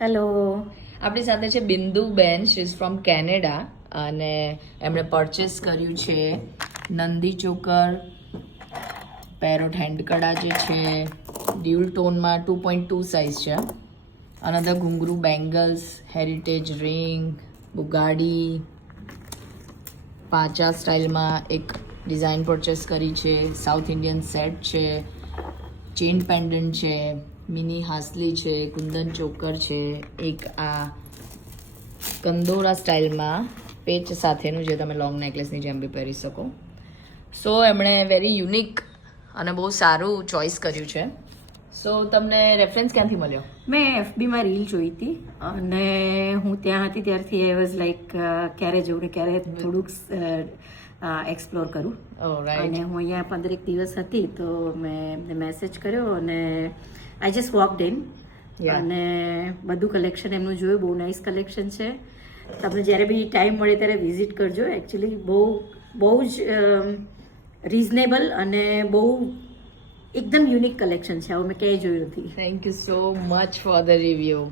Hello. આપણી સાથે છે બિંદુ બેન. શી ઇઝ ફ્રોમ કેનેડા અને એમણે પરચેસ કર્યું છે નંદી ચોકર, પેરોટ હેન્ડકડા જે છે ડ્યુલ ટોનમાં 2.2 સાઇઝ છે, અનધર ઘુંઘરૂ બેંગલ્સ, હેરિટેજ રિંગ, બુગાડી, પાંચા સ્ટાઇલમાં એક ડિઝાઇન પરચેસ કરી છે, સાઉથ ઇન્ડિયન સેટ છે, ચેન પેન્ડન્ટ છે, મિની હાસલી છે, કુંદન ચોકર છે, એક આ કંદોરા સ્ટાઇલમાં પેચ સાથેનું જે તમે લોંગ નેકલેસની જેમ બી પહેરી શકો. સો એમણે વેરી યુનિક અને બહુ સારું ચોઇસ કર્યું છે. સો તમને રેફરન્સ ક્યાંથી મળ્યો? મેં એફબીમાં રીલ જોઈ હતી અને હું ત્યાં હતી ત્યારથી આઈ વોઝ લાઈક ક્યારે જવું ને ક્યારે થોડુંક એક્સપ્લોર કરું. અને હું અહીંયા 15 દિવસ હતી તો મેં એમને મેસેજ કર્યો અને આઈ જસ્ટ વોકડ ઇન અને બધું કલેક્શન એમનું જોયું. બહુ નાઇસ કલેક્શન છે. તમને જ્યારે બી ટાઈમ મળે ત્યારે વિઝિટ કરજો. એકચ્યુઅલી બહુ જ રિઝનેબલ અને બહુ એકદમ યુનિક કલેક્શન છે. આવું મેં ક્યાંય જોયું નથી. Thank you so much for the review.